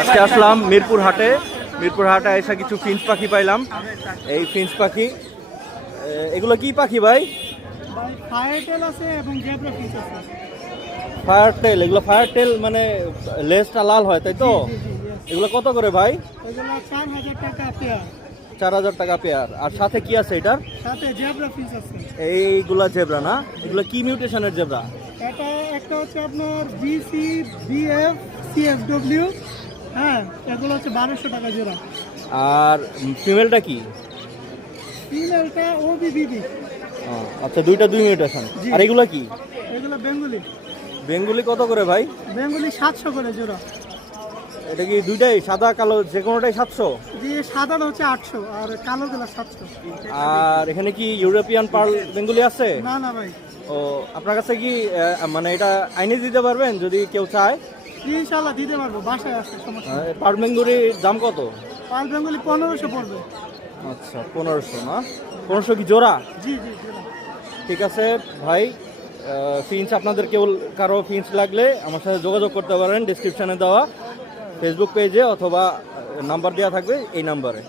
আজকে আসলাম মিরপুর হাটে। মিরপুর হাটে এসে কিছু ফিঞ্চ পাখি পাইলাম। এই ফিঞ্চ পাখি, এগুলো কি পাখি ভাই? ফায়ার টেল আছে এবং জেব্রা ফিশ আছে। ফায়ার টেল, এগুলো ফায়ার টেল মানে লেজটা লাল হয় তাই তো? জি জি জি yes। এগুলো কত করে ভাই? ওইগুলো 4000 টাকা পেয়ার। 4000 টাকা পেয়ার। আর সাথে কি আছে এটার? সাথে জেব্রা ফিশ আছে। এইগুলা জেব্রা না? এগুলো কি মিউটেশনের জেব্রা? এটা একটা হচ্ছে আপনার বিসি বিএফ সিএফডব্লিউ। হ্যাঁ, এগুলো হচ্ছে 1200 টাকা জোড়া। আর ফিমেলটা কি? ফিমেলটা ওবিবিবি। আচ্ছা, দুইটা দুই মিউটেশন। জি। আর এগুলা কি? এগুলো বেঙ্গলি। বেঙ্গলি কত করে ভাই? বেঙ্গলি 700 করে জোড়া। এটা কি দুইটাই সাদা কালো যে কোনোটাই 700? জি, সাদাটা হচ্ছে 800 আর কালোগুলো 700। আর এখানে কি ইউরোপিয়ান পার্ল বেঙ্গলি আছে? না না ভাই, ও, আপনার কাছে কি মানে এটা আইনে দিতে পারবেন যদি কেউ চায়? জি ইনশাআল্লাহ দিতে পারবো, বাসায় আছে, সমস্যা নেই। পার্ল বেঙ্গলির দাম কত? পাল বেঙ্গলি 1500 পড়বে। আচ্ছা, 1500 না? 1500 কি জোড়া? জি জি জোড়া। ঠিক আছে ভাই, ফিন্স আপনাদের কেউ কারো ফিন্স লাগলে আমার সাথে যোগাযোগ করতে পারেন। ডিসক্রিপশানে দেওয়া ফেসবুক পেজে অথবা নাম্বার দেওয়া থাকবে এই নাম্বারে।